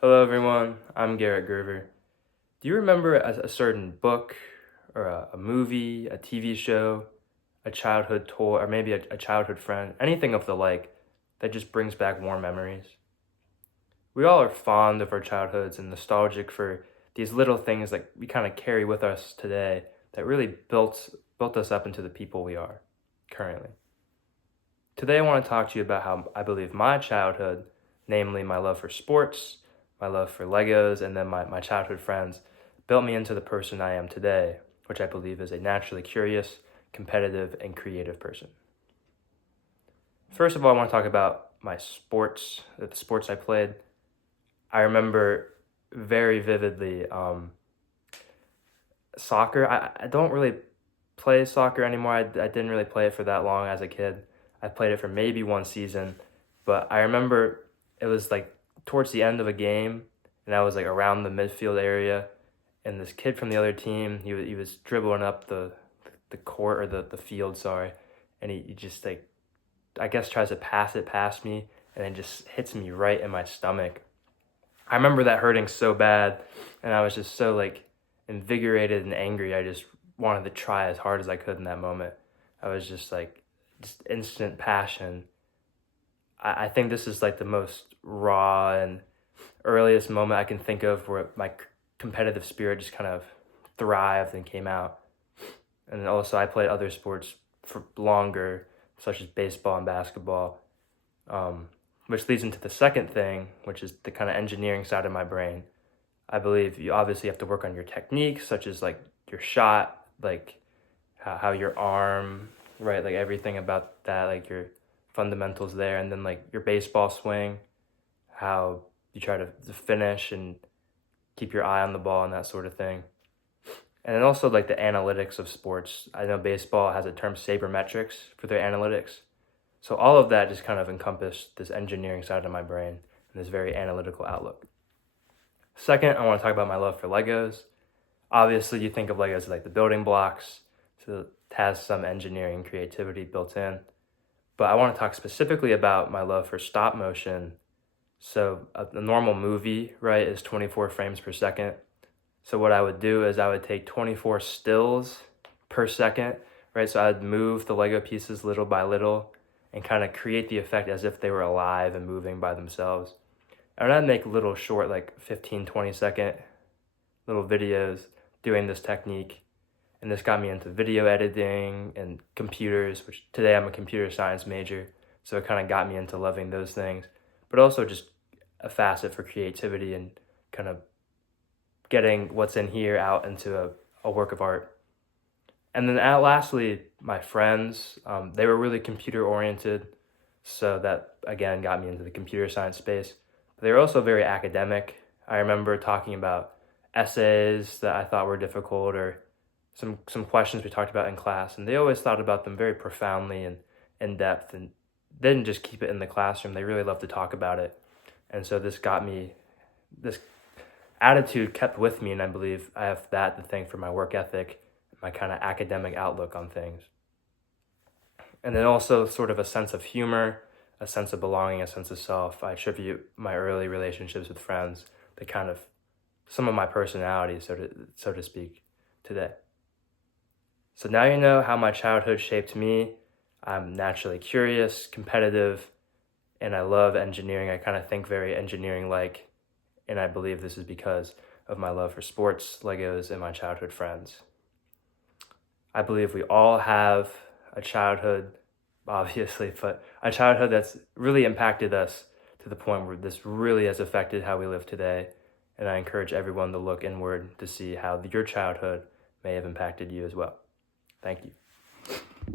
Hello, everyone. I'm Garrett Gerver. Do you remember a certain book or a movie, a TV show, a childhood toy, or maybe a childhood friend, anything of the like that just brings back warm memories? We all are fond of our childhoods and nostalgic for these little things that we kind of carry with us today that really built us up into the people we are currently. Today, I want to talk to you about how I believe my childhood, namely my love for sports, my love for Legos, and then my childhood friends, built me into the person I am today, which I believe is a naturally curious, competitive, and creative person. First of all, I want to talk about my sports, the sports I played. I remember very vividly soccer. I don't really play soccer anymore. I didn't really play it for that long as a kid. I played it for maybe one season, but I remember it was like towards the end of a game, and I was like around the midfield area, and this kid from the other team, he was dribbling up the court or the field, sorry, and he just like I guess tries to pass it past me, and then just hits me right in my stomach. I remember that hurting so bad, and I was just so like invigorated and angry. I just wanted to try as hard as I could in that moment. I was just like, just instant passion. I think this is like the most raw and earliest moment I can think of where my competitive spirit just kind of thrived and came out. And also, I played other sports for longer, such as baseball and basketball, which leads into the second thing, which is the kind of engineering side of my brain. I believe you obviously have to work on your technique, such as like your shot, like how your arm, right? Like everything about that, like your fundamentals there. And then like your baseball swing, how you try to finish and keep your eye on the ball and that sort of thing. And then also like the analytics of sports. I know baseball has a term sabermetrics for their analytics. So all of that just kind of encompassed this engineering side of my brain and this very analytical outlook. Second, I want to talk about my love for Legos. Obviously, you think of Legos as like the building blocks, so it has some engineering creativity built in. But I want to talk specifically about my love for stop motion. So a normal movie, right, is 24 frames per second. So what I would do is I would take 24 stills per second, right? So I'd move the Lego pieces little by little and kind of create the effect as if they were alive and moving by themselves. And I'd make little short, like 15, 20-second little videos doing this technique. And this got me into video editing and computers, which today I'm a computer science major. So it kind of got me into loving those things, but also just a facet for creativity and kind of getting what's in here out into a work of art. And then lastly, my friends, they were really computer oriented. So that again got me into the computer science space. But they were also very academic. I remember talking about essays that I thought were difficult or some questions we talked about in class. And they always thought about them very profoundly and in depth and they didn't just keep it in the classroom. They really loved to talk about it. And so this attitude kept with me, and I believe I have that to thank for my work ethic, my kind of academic outlook on things. And then also sort of a sense of humor, a sense of belonging, a sense of self. I attribute my early relationships with friends to kind of some of my personality, so to speak, today. So now you know how my childhood shaped me. I'm naturally curious, competitive, and I love engineering. I kind of think very engineering-like, and I believe this is because of my love for sports, Legos, and my childhood friends. I believe we all have a childhood, obviously, but a childhood that's really impacted us to the point where this really has affected how we live today. And I encourage everyone to look inward to see how your childhood may have impacted you as well. Thank you.